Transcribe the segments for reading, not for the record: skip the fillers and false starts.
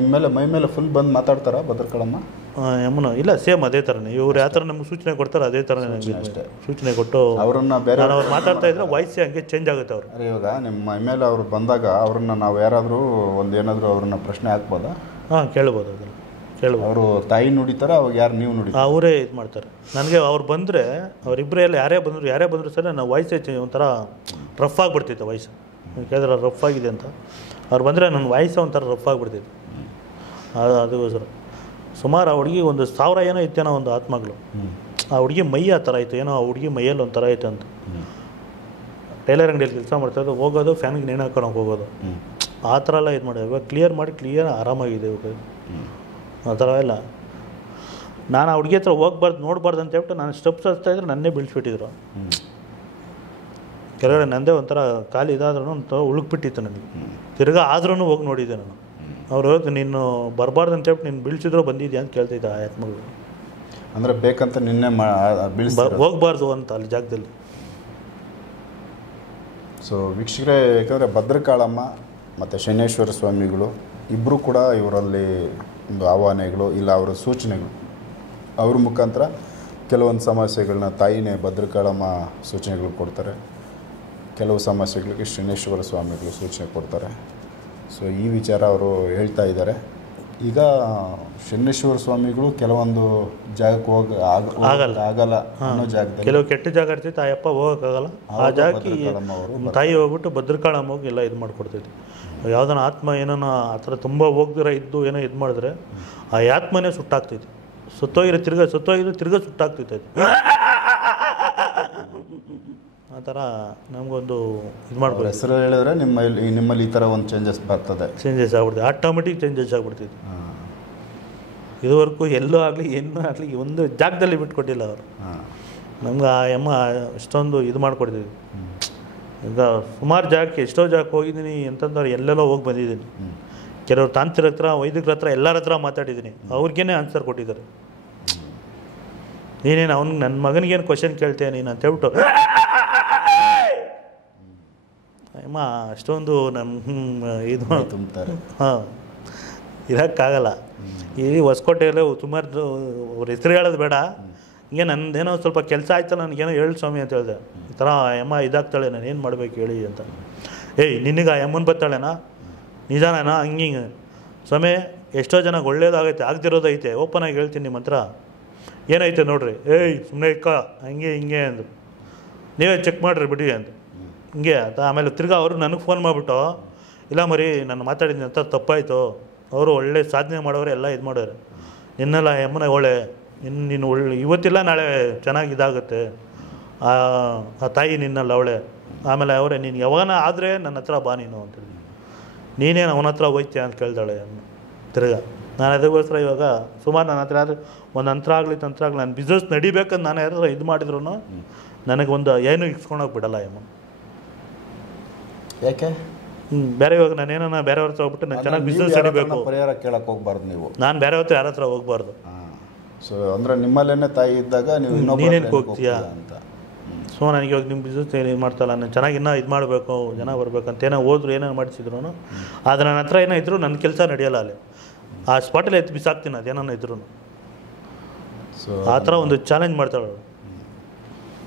ನಿಮ್ಮ ಮೇಲೆ ಮೈ ಮೇಲೆ ಫುಲ್ ಬಂದು ಮಾತಾಡ್ತಾರಾ ಭದ್ರಕಾಳಮ್ಮ? ಯಮ್ಮನ ಇಲ್ಲ, ಸೇಮ್ ಅದೇ ಥರನೇ. ಇವ್ರು ಯಾವ ಥರ ನಮ್ಗೆ ಸೂಚನೆ ಕೊಡ್ತಾರೆ ಅದೇ ಥರ ಅಷ್ಟೇ ಸೂಚನೆ ಕೊಟ್ಟು ಅವ್ರನ್ನ ಬೇರೆ ಅವ್ರು ಮಾತಾಡ್ತಾ ಇದ್ರೆ ವಾಯ್ಸೇ ಹಂಗೆ ಚೇಂಜ್ ಆಗುತ್ತೆ ಅವ್ರು. ಅರೆ ಇವಾಗ ನಿಮ್ಮ ಮೈ ಮೇಲೆ ಅವ್ರು ಬಂದಾಗ ಅವ್ರನ್ನ ನಾವು ಯಾರಾದರೂ ಏನಾದರೂ ಅವ್ರನ್ನ ಪ್ರಶ್ನೆ ಹಾಕ್ಬೋದಾ? ಹಾಂ, ಕೇಳ್ಬೋದು, ಅದನ್ನು ಕೇಳ್ಬೋದು. ಅವರು ತಾಯಿ ನುಡಿತಾರ ಅವಾಗ ಯಾರು ನೀವು ನುಡಿತಾರೆ? ಅವರೇ ಇದು ಮಾಡ್ತಾರೆ. ನನಗೆ ಅವ್ರು ಬಂದರೆ ಅವರಿಬ್ಬರೇ ಯಾರೇ ಬಂದರೂ ಸರಿ ನಾವು ವಾಯ್ಸೇ ಒಂಥರ ರಫ್ ಆಗಿಬಿಡ್ತಿತ್ತು ವಾಯ್ಸು. ಕೇಳಿದ್ರೆ ರಫ್ ಆಗಿದೆ ಅಂತ ಅವ್ರು ಬಂದರೆ ನನ್ನ ವಾಯ್ಸೇ ಒಂಥರ ರಫ್ ಆಗಿಬಿಡ್ತಿತ್ತು. ಅದಕ್ಕೋಸ್ಕರ ಸುಮಾರು ಆ ಹುಡುಗಿ 1,000 ಏನೋ ಇತ್ತೇನೋ ಒಂದು ಆತ್ಮಗಳು. ಆ ಹುಡುಗಿ ಮೈ ಆ ಥರ ಇತ್ತು, ಏನೋ ಆ ಹುಡುಗಿ ಮೈಯಲ್ಲಿ ಒಂಥರ ಇತ್ತು ಅಂತ. ಟೈಲರ್ ಅಂಗಡಿಯಲ್ಲಿ ಕೆಲಸ ಮಾಡ್ತಾಯಿದ್ದು, ಹೋಗೋದು ಫ್ಯಾನ್ಗೆ ನೇಣು ಹಾಕೊಂಡು ಹೋಗೋದು, ಆ ಥರ ಎಲ್ಲ ಇದು ಮಾಡೋದು. ಇವಾಗ ಕ್ಲಿಯರ್ ಆರಾಮಾಗಿದೆ ಇವಾಗ. ಆ ಥರ ಎಲ್ಲ ನಾನು ಆ ಹುಡುಗಿ ಹತ್ರ ಹೋಗ್ಬಾರ್ದು ನೋಡಬಾರ್ದು ಅಂತ ಹೇಳ್ಬಿಟ್ಟು ನಾನು ಸ್ಟೆಪ್ಸ್ ಹಚ್ತಾಯಿದ್ರೆ ನನ್ನೇ ಬೀಳಿಸ್ಬಿಟ್ಟಿದ್ರು. ಕೆಳಗಡೆ ನಂದೇ ಒಂಥರ ಖಾಲಿ ಇದಾದ್ರೂ ಒಂಥರ ಉಳುಕ್ಬಿಟ್ಟಿತ್ತು ನನಗೆ. ತಿರ್ಗಾ ಆದ್ರೂ ಹೋಗಿ ನೋಡಿದ್ದೆ ನಾನು. ಅವ್ರು ಹೇಳೋದು ನೀನು ಬರಬಾರ್ದು ಅಂತ ಹೇಳ್ಬಿಟ್ಟು ನೀನು ಬೀಳ್ಸಿದ್ರೂ ಬಂದಿದ್ಯಾ ಅಂತ ಕೇಳ್ತಿದ್ದೆ ಆ ಆತ್ಮಗಳು. ಅಂದರೆ ಬೇಕಂತ ನಿನ್ನೆ ಹೋಗ್ಬಾರ್ದು ಅಂತ ಅಲ್ಲಿ ಜಾಗದಲ್ಲಿ. ಸೊ ವೀಕ್ಷಕರೇ, ಯಾಕಂದರೆ ಭದ್ರಕಾಳಮ್ಮ ಮತ್ತು ಶನೇಶ್ವರ ಸ್ವಾಮಿಗಳು ಇಬ್ಬರು ಕೂಡ ಇವರಲ್ಲಿ ಒಂದು ಆಹ್ವಾನಗಳು ಇಲ್ಲ ಅವರ ಸೂಚನೆಗಳು, ಅವ್ರ ಮುಖಾಂತರ ಕೆಲವೊಂದು ಸಮಸ್ಯೆಗಳನ್ನ ತಾಯಿನೇ ಭದ್ರಕಾಳಮ್ಮ ಸೂಚನೆಗಳು ಕೊಡ್ತಾರೆ, ಕೆಲವು ಸಮಸ್ಯೆಗಳಿಗೆ ಶನೇಶ್ವರ ಸ್ವಾಮಿಗಳು ಸೂಚನೆ ಕೊಡ್ತಾರೆ. ಸೊ ಈ ವಿಚಾರ ಅವರು ಹೇಳ್ತಾ ಇದ್ದಾರೆ. ಈಗ ಶನೇಶ್ವರ ಸ್ವಾಮಿಗಳು ಕೆಲವೊಂದು ಜಾಗಕ್ಕೆ ಆಗಲ್ಲ ಅನ್ನೋ ಜಾಗದಲ್ಲಿ ಕೆಲವು ಕೆಟ್ಟ ಜಾಗ ಇರ್ತಿತ್ತು, ಆ ಯಪ್ಪ ಹೋಗೋಕ್ಕಾಗಲ್ಲ, ಆ ಜಾಗಕ್ಕೆ ತಾಯಿ ಹೋಗ್ಬಿಟ್ಟು ಭದ್ರಕಾಳಮ್ಮ ಹೋಗಿ ಎಲ್ಲ ಇದು ಮಾಡಿಕೊಡ್ತೈತಿ. ಯಾವುದನ್ನ ಆತ್ಮ ಏನೋ ಆ ಥರ ತುಂಬ ಹೋಗ್ದಿರ ಇದ್ದು ಏನೋ ಇದು ಮಾಡಿದ್ರೆ ಆ ಆತ್ಮನೇ ಸುಟ್ಟಾಗ್ತೈತಿ. ಸುತ್ತೋಗಿರೋ ತಿರ್ಗಾ ಸುಟ್ಟಾಗ್ತೈತೆ ಅದು. ಆ ಥರ ನಮಗೊಂದು ಇದು ಮಾಡ್ಬೋದು. ಹೆಸರು ಹೇಳಿದ್ರೆ ನಿಮ್ಮಲ್ಲಿ ಈ ಥರ ಒಂದು ಚೇಂಜಸ್ ಬರ್ತದೆ, ಚೇಂಜಸ್ ಆಗ್ಬಿಡ್ತದೆ, ಆಟೋಮೆಟಿಕ್ ಚೇಂಜಸ್ ಆಗ್ಬಿಡ್ತೈತಿ. ಇದುವರೆಗೂ ಎಲ್ಲೂ ಆಗಲಿ ಏನೂ ಆಗಲಿ ಒಂದು ಜಾಗದಲ್ಲಿ ಬಿಟ್ಕೊಟ್ಟಿಲ್ಲ ಅವರು ನಮ್ಗೆ. ಆ ಅಮ್ಮ ಅಷ್ಟೊಂದು ಇದು ಮಾಡಿಕೊಡ್ತಿದ್ವಿ. ಈಗ ಸುಮಾರು ಜಾಗಕ್ಕೆ ಎಷ್ಟೋ ಜಾಗಕ್ಕೆ ಹೋಗಿದ್ದೀನಿ ಅಂತಂದ್ರೆ ಎಲ್ಲೆಲ್ಲೋ ಹೋಗಿ ಬಂದಿದ್ದೀನಿ. ಕೆಲವರು ತಾಂತ್ರಿಕರ ಹತ್ರ, ವೈದಿಕರ ಹತ್ರ, ಎಲ್ಲರ ಹತ್ರ ಮಾತಾಡಿದ್ದೀನಿ. ಅವ್ರಿಗೇನೆ ಆನ್ಸರ್ ಕೊಟ್ಟಿದ್ದಾರೆ. ನೀನೇನು ನನ್ನ ಮಗನಿಗೇನು ಕ್ವಶನ್ ಕೇಳ್ತೇನೆ ನೀನು ಅಂತ ಹೇಳ್ಬಿಟ್ಟು ಅಮ್ಮ ಅಷ್ಟೊಂದು ನಮ್ಮ ಇದು ತುಂಬ್ತಾರೆ. ಹಾಂ, ಇರೋಕ್ಕಾಗಲ್ಲ. ಈ ಹೊಸಕೋಟೆಯಲ್ಲೇ ಸುಮಾರು ಅವ್ರ ಹೆಸರು ಹೇಳೋದು ಬೇಡ, ಹಿಂಗೆ ನಂದೇನೋ ಸ್ವಲ್ಪ ಕೆಲಸ ಆಯ್ತಲ್ಲ, ನನಗೇನೋ ಹೇಳಿ ಸ್ವಾಮಿ ಅಂತ ಹೇಳಿದೆ. ಈ ಥರ ಅಮ್ಮ ಇದಾಗ್ತಾಳೆ, ನಾನು ಏನು ಮಾಡಬೇಕು ಹೇಳಿ ಅಂತ. ಏಯ್ ನಿನಗೆ ಆ ಅಮ್ಮನ ಬರ್ತಾಳೆನಾ, ನಿಜಾನೇನಾ, ಹಂಗೆ ಸ್ವಾಮಿ ಎಷ್ಟೋ ಜನಕ್ಕೆ ಒಳ್ಳೇದಾಗೈತೆ, ಆಗದಿರೋದೈತೆ, ಓಪನ್ ಆಗಿ ಹೇಳ್ತೀನಿ ನಿಮ್ಮ ಹತ್ರ, ಏನೈತೆ ನೋಡ್ರಿ, ಏಯ್ ಸುಮ್ಮನೆ ಇಕ್ಕ ಹಂಗೆ ಹಿಂಗೆ ಅಂದರು. ನೀವೇ ಚೆಕ್ ಮಾಡಿರಿ ಬಿಡಿ ಅಂತ ಹಿಂಗೆ ಅಂತ. ಆಮೇಲೆ ತಿರ್ಗಾ ಅವರು ನನಗೆ ಫೋನ್ ಮಾಡಿಬಿಟ್ಟು, ಇಲ್ಲ ಮರಿ ನಾನು ಮಾತಾಡಿದ್ದೀನಿ ಅಂತ ತಪ್ಪಾಯಿತು, ಅವರು ಒಳ್ಳೆ ಸಾಧನೆ ಮಾಡೋರು ಎಲ್ಲ ಇದು ಮಾಡೋರು, ನಿನ್ನೆಲ್ಲ ಅಮ್ಮನ ಒಳ್ಳೆ ನೀನು ಒಳ್ಳೆ ಇವತ್ತಿಲ್ಲ ನಾಳೆ ಚೆನ್ನಾಗಿ ಇದಾಗುತ್ತೆ, ಆ ತಾಯಿ ನಿನ್ನಲ್ಲ ಅವಳೆ. ಆಮೇಲೆ ಅವರೇ ನೀನು ಯಾವಾಗನ ಆದರೆ ನನ್ನ ಹತ್ರ ಬಾ ನೀನು ಅಂತೇಳಿ, ನೀನೇನು ಅವನ ಹತ್ರ ಹೋಯ್ತೀಯ ಅಂತ ಕೇಳ್ತಾಳೆ ತಿರ್ಗಾ. ನಾನು ಅದಕ್ಕೋಸ್ಕರ ಇವಾಗ ಸುಮಾರು ನನ್ನ ಹತ್ರ ಆದರೆ ಒಂದು ಅಂತರ ಆಗಲಿ ತಂತ್ರ ಆಗಲಿ ನಾನು ಬಿಸ್ನೆಸ್ ನಡಿಬೇಕಂತ ನಾನು ಯಾರು ಇದು ಮಾಡಿದ್ರು ನನಗೆ ಒಂದು ಏನು ಇಸ್ಕೊಳೋಕೆ ಬಿಡಲ್ಲ ಅಮ್ಮ. ಯಾಕೆ? ಬೇರೆ ಇವಾಗ ನಾನೇನ ಬೇರೆಯವ್ರ ಹತ್ರ ಹೋಗ್ಬಿಟ್ಟು ನಾನು ಚೆನ್ನಾಗಿ ಬಿಸ್ನೆಸ್ ನಡಿಬೇಕು, ಪರಿಹಾರ ಕೇಳಕ್ಕೆ ಹೋಗ್ಬಾರ್ದು ನೀವು. ನಾನು ಬೇರೆಯವ್ರ ಹತ್ರ ಯಾರ ಹತ್ರ ಹೋಗ್ಬಾರ್ದು. ಸೊ ಅಂದರೆ ನಿಮ್ಮಲ್ಲೇ ತಾಯಿ ಇದ್ದಾಗ ನೀವು ನೀನೇನು ಹೋಗ್ತೀಯಾ ಅಂತ. ಸೊ ನನಗೆ ಇವಾಗ ನಿಮ್ಮ ಬಿಸ್ನೆಸ್ ಇದು ಮಾಡ್ತಾಯಿಲ್ಲ, ನಾನು ಚೆನ್ನಾಗಿ ಇನ್ನೂ ಇದು ಮಾಡಬೇಕು, ಜನ ಬರ್ಬೇಕಂತ ಏನೋ ಹೋದ್ರು ಏನೇನು ಮಾಡಿಸಿದ್ರು ಆದರೆ ನನ್ನ ಹತ್ರ ಏನೋ ಇದ್ರು ನನ್ನ ಕೆಲಸ ನಡೆಯಲ್ಲ ಅಲ್ಲಿ, ಆ ಸ್ಪಾಟಲ್ಲಿ ಎತ್ತು ಬಿಸಾಕ್ತೀನಿ ಅದೇನೋ ಇದ್ರು. ಸೊ ಆ ಥರ ಒಂದು ಚಾಲೆಂಜ್ ಮಾಡ್ತಾಳೆ.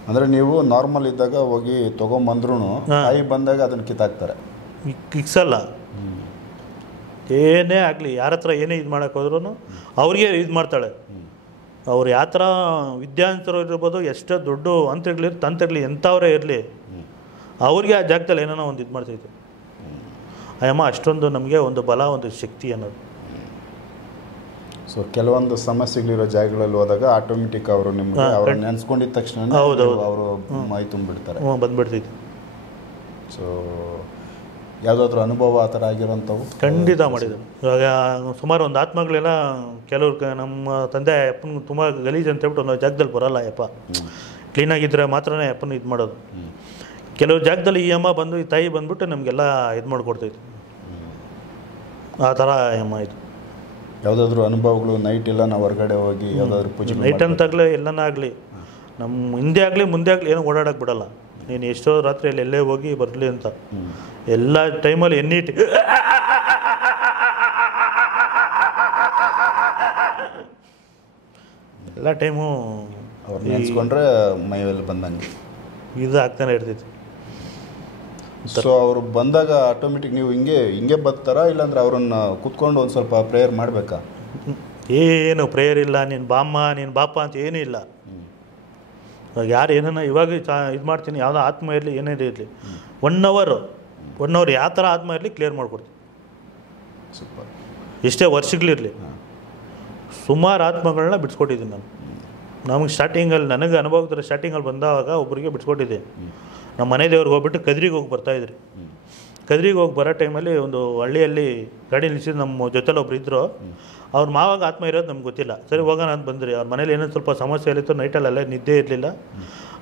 ಅಂದರೆ ನೀವು ನಾರ್ಮಲ್ ಇದ್ದಾಗ ಹೋಗಿ ತೊಗೊಂಬಂದ್ರೂ ತಾಯಿ ಬಂದಾಗ ಅದನ್ನು ಕಿತ್ತಾಕ್ತಾರೆ, ಕಿಕ್ಸಲ್ಲ. ಏನೇ ಆಗಲಿ ಯಾರ ಹತ್ರ ಏನೇ ಇದು ಮಾಡೋಕೆ ಹೋದ್ರೂ ಅವ್ರಿಗೆ ಇದು ಮಾಡ್ತಾಳೆ. ಅವ್ರು ಯಾವ ಥರ ವಿದ್ಯಾವಂತರು ಇರ್ಬೋದು, ಎಷ್ಟೋ ದೊಡ್ಡ ತಂತ್ರಗಳು ಎಂಥವರೇ ಇರಲಿ, ಅವ್ರಿಗೆ ಆ ಜಾಗದಲ್ಲಿ ಏನೋ ಒಂದು ಇದು ಮಾಡ್ತೈತೆ. ಅಯ್ಯಮ್ಮ ಅಷ್ಟೊಂದು ನಮಗೆ ಒಂದು ಬಲ, ಒಂದು ಶಕ್ತಿ ಅನ್ನೋದು. ಸೊ ಕೆಲವೊಂದು ಸಮಸ್ಯೆಗಳಿರೋ ಜಾಗಗಳಲ್ಲಿ ಹೋದಾಗ ಆಟೋಮೆಟಿಕ್ ಅವರು ನಿಮಗೆ ಅವ್ರು ನೆನೆಸ್ಕೊಂಡಿದ್ದ ತಕ್ಷಣ ಅವರು ಮೈ ತುಂಬಿಡ್ತಾರೆ, ಬಂದ್ಬಿಡ್ತೈತಿ. ಸೊ ಯಾವುದಾದ್ರೂ ಅನುಭವ ಆ ಥರ ಆಗಿರೋಂಥವು ಖಂಡಿತ ಮಾಡಿದರು. ಇವಾಗ ಸುಮಾರು ಒಂದು ಆತ್ಮಗಳೆಲ್ಲ ಕೆಲವ್ರು ನಮ್ಮ ತಂದೆ ಅಪ್ಪನ ತುಂಬ ಗಲೀಜು ಅಂತ ಹೇಳ್ಬಿಟ್ಟು ಒಂದು ಜಾಗದಲ್ಲಿ ಬರೋಲ್ಲ ಅಪ್ಪ, ಕ್ಲೀನಾಗಿದ್ದರೆ ಮಾತ್ರನೇ ಅಪ್ಪನ ಇದು ಮಾಡೋದು. ಕೆಲವು ಜಾಗದಲ್ಲಿ ಈ ಅಮ್ಮ ಬಂದು ಈ ತಾಯಿ ಬಂದ್ಬಿಟ್ಟು ನಮಗೆಲ್ಲ ಇದು ಮಾಡಿಕೊಡ್ತೈತಿ. ಆ ಥರ ಅಮ್ಮ ಇದು. ಯಾವುದಾದ್ರೂ ಅನುಭವಗಳು ನೈಟ್ ಎಲ್ಲ ನಾವು ಹೊರಗಡೆ ಹೋಗಿ ಯಾವುದಾದ್ರೂ ಪೂಜೆ ನೈಟ್ ಅಂತಾಗಲಿ ಎಲ್ಲನೇ ಆಗಲಿ ನಮ್ಮ ಹಿಂದೆ ಆಗಲಿ ಮುಂದೆ ಆಗಲಿ ಏನೂ ಓಡಾಡೋಕ್ಕೆ ಬಿಡೋಲ್ಲ. ನೀನು ಎಷ್ಟೋ ರಾತ್ರಿಯಲ್ಲಿ ಎಲ್ಲೇ ಹೋಗಿ ಬರಲಿ ಅಂತ ಎಲ್ಲ ಟೈಮಲ್ಲಿ ಎಲ್ಲ ಟೈಮು ಅವ್ರು ನೆನೆಸ್ಕೊಂಡ್ರೆ ಮೈಯಲ್ಲಿ ಬಂದಂಗೆ ಇದು ಆಗ್ತಾನೆ ಇರ್ತೈತಿ. ಸೊ ಅವರು ಬಂದಾಗ ಆಟೋಮೆಟಿಕ್ ನೀವು ಹಿಂಗೆ ಬರ್ತಾರಾ, ಇಲ್ಲಾಂದ್ರೆ ಅವ್ರನ್ನ ಕೂತ್ಕೊಂಡು ಒಂದು ಸ್ವಲ್ಪ ಪ್ರೇಯರ್ ಮಾಡಬೇಕಾ? ಏನು ಪ್ರೇಯರ್ ಇಲ್ಲ, ನೀನು ಬಾಮ್ಮ ನೀನು ಬಾಪ ಅಂತ ಏನೂ ಇಲ್ಲ. ಇವಾಗ ಯಾರು ಏನನ್ನ ಇವಾಗ ಇದು ಮಾಡ್ತೀನಿ, ಯಾವುದೋ ಆತ್ಮ ಇರಲಿ ಏನೇ ಇರಲಿ, 1 ಅವರ್ ಯಾವ ಥರ ಆತ್ಮ ಇರಲಿ ಕ್ಲಿಯರ್ ಮಾಡಿಕೊಡ್ತೀನಿ. ಸೂಪರ್. ಎಷ್ಟೇ ವರ್ಷಗಳಿರಲಿ, ಸುಮಾರು ಆತ್ಮಗಳನ್ನ ಬಿಡಿಸ್ಕೊಟ್ಟಿದ್ದೀನಿ ನಾನು. ನಮಗೆ ಸ್ಟಾರ್ಟಿಂಗಲ್ಲಿ ನನಗೆ ಅನುಭವದ ಸ್ಟಾರ್ಟಿಂಗಲ್ಲಿ ಬಂದಾಗ ಒಬ್ಬರಿಗೆ ಬಿಡಿಸ್ಕೊಟ್ಟಿದ್ದೆ. ನಮ್ಮ ಮನೆ ದೇವ್ರಿಗೆ ಹೋಗ್ಬಿಟ್ಟು ಕದ್ರಿಗೆ ಹೋಗಿ ಬರ್ತಾಯಿದ್ರಿ. ಕದ್ರಿಗೆ ಹೋಗಿ ಬರೋ ಟೈಮಲ್ಲಿ ಒಂದು ಹಳ್ಳಿಯಲ್ಲಿ ಗಾಡಿ ನಿಲ್ಲಿಸಿದ್ದು ನಮ್ಮ ಜೊತೆಲಿ ಒಬ್ರು ಇದ್ದರು. ಅವ್ರ ಮಾವಾಗ ಆತ್ಮ ಇರೋದು ನಮ್ಗೆ ಗೊತ್ತಿಲ್ಲ. ಸರಿ ಹೋಗೋಣ ಅಂತ ಬಂದ್ರಿ. ಅವ್ರ ಮನೇಲಿ ಏನೋ ಸ್ವಲ್ಪ ಸಮಸ್ಯೆ ಇಲ್ಲಿತ್ತು, ನೈಟಲ್ಲೆಲ್ಲ ನಿದ್ದೆ ಇರಲಿಲ್ಲ.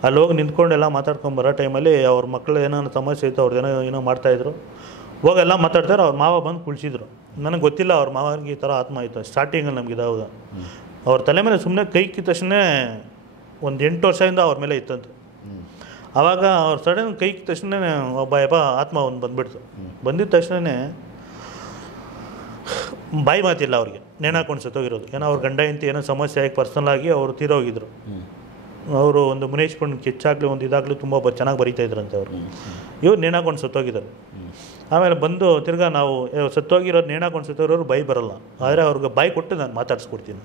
ಅಲ್ಲಿ ಹೋಗಿ ನಿಂತ್ಕೊಂಡು ಎಲ್ಲ ಮಾತಾಡ್ಕೊಂಡು ಬರೋ ಟೈಮಲ್ಲಿ ಅವ್ರ ಮಕ್ಕಳು ಏನೋ ಸಮಸ್ಯೆ ಇತ್ತು, ಅವ್ರದ್ದು ಏನೋ ಮಾಡ್ತಾಯಿದ್ರು. ಹೋಗೆಲ್ಲ ಮಾತಾಡ್ತಾರೆ. ಅವ್ರ ಮಾವ ಬಂದು ಕುಳಿಸಿದ್ರು. ನನಗೆ ಗೊತ್ತಿಲ್ಲ ಅವ್ರ ಮಾವನಿಗೆ ಈ ಥರ ಆತ್ಮ ಆಯಿತು. ಸ್ಟಾರ್ಟಿಂಗಲ್ಲಿ ನಮ್ಗೆ ಇದಾವಾಗ ಅವ್ರ ತಲೆ ಮೇಲೆ ಸುಮ್ಮನೆ ಕೈ ಕಿತ್ತ ತಕ್ಷಣ ಒಂದು 8 ವರ್ಷದಿಂದ ಅವ್ರ ಮೇಲೆ ಇತ್ತಂತೆ. ಆವಾಗ ಅವ್ರು ಸಡನ್ ಕೈ ಕಿತ್ತ ತಕ್ಷಣ ಒಬ್ಬ ಆತ್ಮ ಒಂದು ಬಂದುಬಿಡ್ತು. ಬಂದಿದ್ದ ತಕ್ಷಣವೇ ಬಾಯಿ ಮಾತಿಲ್ಲ ಅವ್ರಿಗೆ, ನೇಣಾಕೊಂಡು ಸತ್ತೋಗಿರೋದು. ಏನೋ ಅವ್ರ ಗಂಡ ಇಂತ ಏನೋ ಸಮಸ್ಯೆ ಆಗಿ ಪರ್ಸನಲಾಗಿ ಅವರು ತೀರೋಗಿದ್ರು. ಅವರು ಒಂದು ಮುನೇಶ್ ಕೊಂಡು ಕೆಚ್ಚಾಗಲಿ ಒಂದು ಇದಾಗಲಿ ತುಂಬ ಚೆನ್ನಾಗಿ ಬರೀತಾಯಿದ್ರಂತೆ ಅವರು. ಇವ್ರು ನೇಣಾಕೊಂಡು ಸತ್ತೋಗಿದ್ದಾರೆ. ಆಮೇಲೆ ಬಂದು ತಿರ್ಗಾ ನಾವು ಸತ್ತೋಗಿರೋರು ನೇಣಾಕೊಂಡು ಸತ್ತೋಗಿರೋರು ಬಾಯಿ ಬರೋಲ್ಲ. ಆದರೆ ಅವ್ರಿಗೆ ಬಾಯಿ ಕೊಟ್ಟು ನಾನು ಮಾತಾಡಿಸ್ಕೊಡ್ತೀನಿ.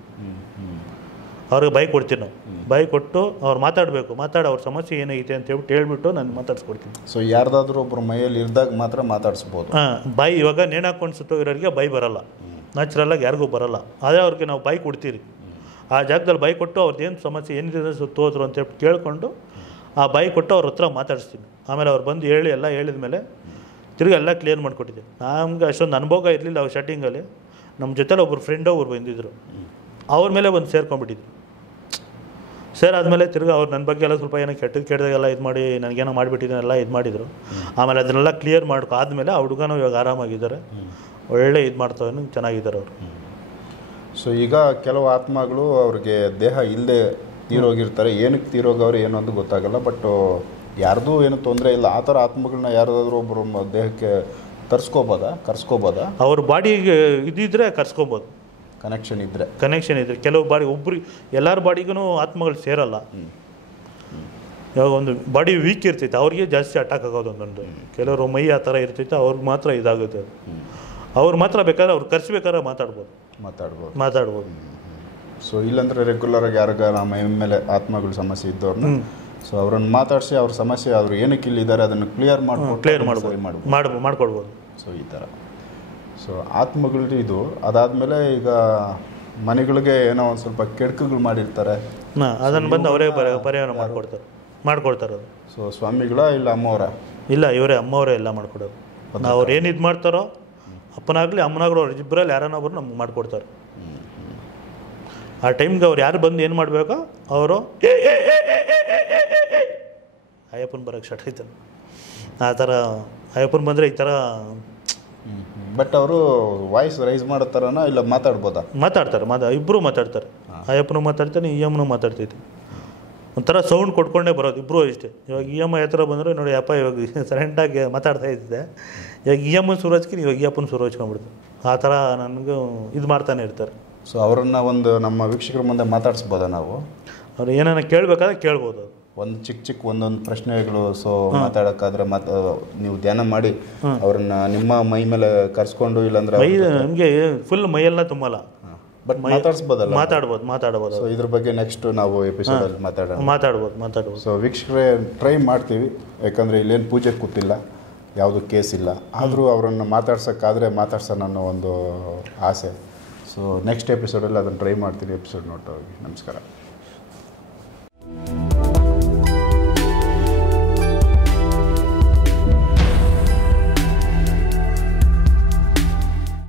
ಅವ್ರಿಗೆ ಬಾಯಿ ಕೊಡ್ತೀನಿ. ನಾವು ಬಾಯಿ ಕೊಟ್ಟು ಅವ್ರು ಮಾತಾಡಬೇಕು, ಅವ್ರ ಸಮಸ್ಯೆ ಏನೈತೆ ಅಂತ ಹೇಳ್ಬಿಟ್ಟು ನಾನು ಮಾತಾಡಿಸ್ಕೊಡ್ತೀನಿ. ಸೊ ಯಾರ್ದಾದ್ರೂ ಒಬ್ಬರು ಮೈಯಲ್ಲಿ ಇದ್ದಾಗ ಮಾತ್ರ ಮಾತಾಡಿಸ್ಬೋದು. ಬಾಯಿ ಇವಾಗ ನೇಣಾಕೊಂಡು ಸುತ್ತೋಗಿರೋರಿಗೆ ಬಾಯಿ ಬರೋಲ್ಲ, ನ್ಯಾಚುರಲಾಗಿ ಯಾರಿಗೂ ಬರೋಲ್ಲ. ಆದರೆ ಅವ್ರಿಗೆ ನಾವು ಬಾಯಿ ಕೊಡ್ತೀರಿ. ಆ ಜಾಗದಲ್ಲಿ ಬಾಯಿ ಕೊಟ್ಟು ಅವ್ರದ್ದೇನು ಸಮಸ್ಯೆ ಏನಿದೆ ಸುತ್ತೋದ್ರು ಅಂತ ಕೇಳಿಕೊಂಡು ಆ ಬಾಯಿ ಕೊಟ್ಟು ಅವ್ರ ಹತ್ರ ಮಾತಾಡಿಸ್ತೀನಿ. ಆಮೇಲೆ ಅವ್ರು ಬಂದು ಎಲ್ಲ ಹೇಳಿದ ಮೇಲೆ ತಿರುಗಿ ಎಲ್ಲ ಕ್ಲಿಯರ್ ಮಾಡಿಕೊಟ್ಟಿದ್ದೆ. ನಮ್ಗೆ ಅಷ್ಟೊಂದು ಅನುಭವ ಇರಲಿಲ್ಲ ಅವ್ರು ಸ್ಟಾರ್ಟಿಂಗಲ್ಲಿ. ನಮ್ಮ ಜೊತೆಲಿ ಒಬ್ಬರು ಫ್ರೆಂಡ್ ಒಬ್ರು ಬಂದಿದ್ದರು. ಅವ್ರ ಮೇಲೆ ಒಂದು ಸೇರ್ಕೊಂಡ್ಬಿಟ್ಟಿದ್ರು. ಸೇರಾದ್ಮೇಲೆ ತಿರ್ಗಿ ಅವ್ರು ನನ್ನ ಬಗ್ಗೆ ಎಲ್ಲ ಸ್ವಲ್ಪ ಏನೋ ಕೆಟ್ಟದಾಗೆಲ್ಲ ಇದು ಮಾಡಿ ನನಗೇನೋ ಮಾಡಿಬಿಟ್ಟಿದ್ದೆಲ್ಲ ಇದು ಮಾಡಿದರು. ಆಮೇಲೆ ಅದನ್ನೆಲ್ಲ ಕ್ಲಿಯರ್ ಆದಮೇಲೆ ಆ ಹುಡುಗನೂ ಇವಾಗ ಆರಾಮಾಗಿದ್ದಾರೆ, ಒಳ್ಳೆ ಇದು ಮಾಡ್ತಾವೆ, ಚೆನ್ನಾಗಿದ್ದಾರೆ ಅವರು. ಸೊ ಈಗ ಕೆಲವು ಆತ್ಮಗಳು ಅವ್ರಿಗೆ ದೇಹ ಇಲ್ಲದೆ ತೀರೋಗಿರ್ತಾರೆ. ಏನಕ್ಕೆ ತೀರೋಗವ್ರು ಏನು ಅಂತ ಗೊತ್ತಾಗಲ್ಲ. ಬಟ್ ಯಾರ್ದು ಏನು ತೊಂದರೆ ಇಲ್ಲ. ಆ ಥರ ಆತ್ಮಗಳನ್ನ ಯಾರಾದರೂ ಒಬ್ಬರು ದೇಹಕ್ಕೆ ಕರ್ಸ್ಕೋಬೋದಾ? ಅವ್ರ ಬಾಡಿಗೆ ಇದ್ದಿದ್ರೆ ಕರ್ಸ್ಕೊಬೋದು, ಕನೆಕ್ಷನ್ ಇದ್ದರೆ. ಕೆಲವು ಬಾಡಿ ಒಬ್ರು ಎಲ್ಲರ ಬಾಡಿಗೂ ಆತ್ಮಗಳು ಸೇರಲ್ಲ. ಇವಾಗ ಒಂದು ಬಾಡಿ ವೀಕ್ ಇರ್ತೈತೆ, ಅವ್ರಿಗೆ ಜಾಸ್ತಿ ಅಟ್ಯಾಕ್ ಆಗೋದು ಒಂದೊಂದು. ಕೆಲವರು ಮೈ ಆ ಥರ ಇರ್ತೈತೆ, ಅವ್ರಿಗೆ ಮಾತ್ರ ಇದಾಗುತ್ತೆ. ಅವ್ರು ಮಾತ್ರ ಬೇಕಾದ್ರೆ ಅವ್ರು ಕರ್ಸ್ಬೇಕಾದ್ರೆ ಮಾತಾಡ್ಬೋದು. ಸೊ ಇಲ್ಲಾಂದರೆ ರೆಗ್ಯುಲರಾಗಿ ಯಾರಿಗಾರ ಮೈ ಮೇಲೆ ಆತ್ಮಗಳ ಸಮಸ್ಯೆ ಇದ್ದವ್ರನ್ನ ಸೊ ಅವ್ರನ್ನ ಮಾತಾಡಿಸಿ ಅವ್ರ ಸಮಸ್ಯೆ ಅವ್ರು ಏನಕ್ಕೆ ಇಲ್ಲಿದ್ದಾರೆ ಅದನ್ನು ಕ್ಲಿಯರ್ ಮಾಡ್ಕೊಡ್ಬೋದು. ಸೊ ಈ ಥರ ಸೊ ಆತ್ಮಗಳು ಇದು. ಅದಾದಮೇಲೆ ಈಗ ಮನೆಗಳಿಗೆ ಏನೋ ಒಂದು ಸ್ವಲ್ಪ ಕೆಡಕುಗಳು ಮಾಡಿರ್ತಾರೆ, ಅದನ್ನು ಬಂದು ಅವರೇ ಪರಿಹಾರ ಮಾಡ್ಕೊಡ್ತಾರೆ. ಅದು ಸೊ ಸ್ವಾಮಿಗಳ ಇಲ್ಲ ಅಮ್ಮವರ? ಇಲ್ಲ, ಇವರೇ ಅಮ್ಮವರೇ ಎಲ್ಲ ಮಾಡ್ಕೊಡೋದು. ಅವ್ರು ಏನು ಇದು ಮಾಡ್ತಾರೋ, ಅಪ್ಪನಾಗಲಿ ಅಮ್ಮನಾಗಲಿ ಅವ್ರ ಇಬ್ಬರಲ್ಲಿ ಯಾರನ್ನೊಬ್ಬರು ನಮ್ಗೆ ಮಾಡಿಕೊಡ್ತಾರೆ. ಆ ಟೈಮ್ಗೆ ಅವ್ರು ಯಾರು ಬಂದು ಏನು ಮಾಡಬೇಕೋ ಅವರು ಅಯ್ಯಪ್ಪನ ಬರೋಕ್ಕೆ ಸ್ಟಾರ್ಟ್ ಆಯ್ತಾನೆ. ಆ ಥರ ಅಯ್ಯಪ್ಪನ ಬಂದರೆ ಈ ಥರ. ಬಟ್ ಅವರು ವಾಯ್ಸ್ ರೈಸ್ ಮಾಡೋ ಥರನ ಇಲ್ಲ ಮಾತಾಡ್ತಾರೆ ಇಬ್ಬರು ಮಾತಾಡ್ತಾರೆ. ಅಯ್ಯಪ್ಪನು ಮಾತಾಡ್ತಾನೆ, ಈ ಅಮ್ಮನೂ ಮಾತಾಡ್ತೈತೆ. ಒಂಥರ ಸೌಂಡ್ ಕೊಟ್ಕೊಂಡೇ ಬರೋದು ಇಬ್ಬರು ಇಷ್ಟೇ. ಇವಾಗ ಈ ಅಮ್ಮ ಯಾವ ಥರ ಬಂದರೆ ನೋಡಿ ಅಪ್ಪ ಇವಾಗ ಸೈಲೆಂಟಾಗಿ ಮಾತಾಡ್ತಾ ಇದ್ದಿದ್ದೆ, ಇವಾಗ ಈ ಅಮ್ಮನ ಸುರೋಜ್ಕಿ ಇವಾಗ ಈ ಅಪ್ಪನ ಸುರೋಜ್ಕೊಂಡ್ಬಿಡ್ತು. ಆ ಥರ ನನಗೂ ಇದು ಮಾಡ್ತಾನೆ ಇರ್ತಾರೆ. ಸೊ ಅವರನ್ನು ಒಂದು ನಮ್ಮ ವೀಕ್ಷಕರ ಮುಂದೆ ಮಾತಾಡಿಸ್ಬೋದಾ ನಾವು? ಅವ್ರು ಏನಾರ ಕೇಳಬೇಕಾದ್ರೆ ಕೇಳ್ಬೋದು. ಒಂದು ಚಿಕ್ಕ ಒಂದೊಂದು ಪ್ರಶ್ನೆಗಳು. ಸೊ ಮಾತಾಡೋಕ್ಕಾದ್ರೆ ನೀವು ಧ್ಯಾನ ಮಾಡಿ ಅವ್ರನ್ನ ನಿಮ್ಮ ಮೈ ಮೇಲೆ ಕರ್ಸ್ಕೊಂಡು, ಇಲ್ಲಾಂದ್ರೆ ನಮಗೆ ಫುಲ್ ಮೈಯೆಲ್ಲ ತುಂಬಲ್ಲ, ಬಟ್ ಮಾತಾಡ್ಬೋದು. ಸೊ ಇದ್ರ ಬಗ್ಗೆ ನೆಕ್ಸ್ಟ್ ನಾವು ಎಪಿಸೋಡಲ್ಲಿ ಮಾತಾಡ್ಬೋದು. ಸೊ ವೀಕ್ಷಕರೇ ಟ್ರೈ ಮಾಡ್ತೀವಿ, ಯಾಕಂದರೆ ಇಲ್ಲೇನು ಪೂಜೆ ಕೂತಿಲ್ಲ, ಯಾವುದು ಕೇಸ್ ಇಲ್ಲ. ಆದರೂ ಅವರನ್ನು ಮಾತಾಡ್ಸೋಕ್ಕಾದರೆ ಮಾತಾಡ್ಸೋಣ ಅನ್ನೋ ಒಂದು ಆಸೆ. ಸೊ ನೆಕ್ಸ್ಟ್ ಎಪಿಸೋಡಲ್ಲಿ ಅದನ್ನು ಟ್ರೈ ಮಾಡ್ತೀನಿ. ಎಪಿಸೋಡ್ ನೋಡ್ತಾ ಹೋಗಿ. ನಮಸ್ಕಾರ.